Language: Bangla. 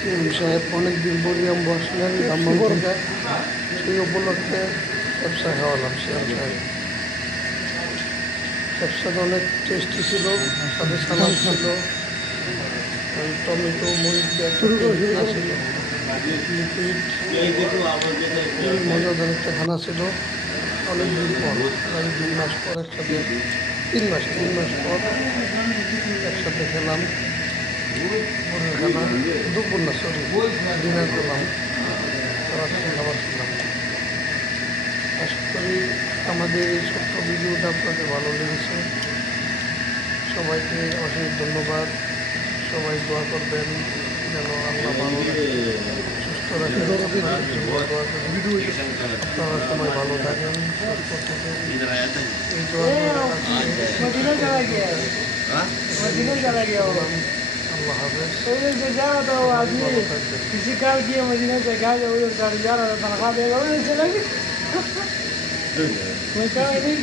সিএম সাহেব অনেকদিন বরিয়াম বসলেন ব্রাহ্মণ থেকে, সেই উপলক্ষে ব্যবসা খাওয়ালাম সিএম সাহেব। ব্যবসাটা অনেক টেস্টি ছিল, সাথে সালাদ ছিল, টমেটো মরিচ দিয়ে একটা খানা ছিল, লিকুইড খুবই মজাদার একটা খানা ছিল। অনেকদিন পর, প্রায় 2 মাস পর একসাথে, 3 মাস পর একসাথে খেলাম ভোরের খানা, দুপুর না সরি ডিনার করলাম, খাবার খেলাম। আশা করি আমাদের এই ছোট্ট ভিডিওটা আপনাদের ভালো লেগেছে। সবাইকে অশেষ ধন্যবাদ। সবাই দোয়া করবেন যেন আল্লাহ ভালো রাখে, সুস্থ রাখেন। আপনাদের জন্য দোয়া করেন। আপনারা সবাই ভালো থাকেন, সুস্থ থাকেন, এই দোয়া আল্লাহ হাফেজ। किसी कार की मदीना से गया जो वो गाड़ी जा रहा था तनख्वाह देगा वो चला गया कोई कहा नहीं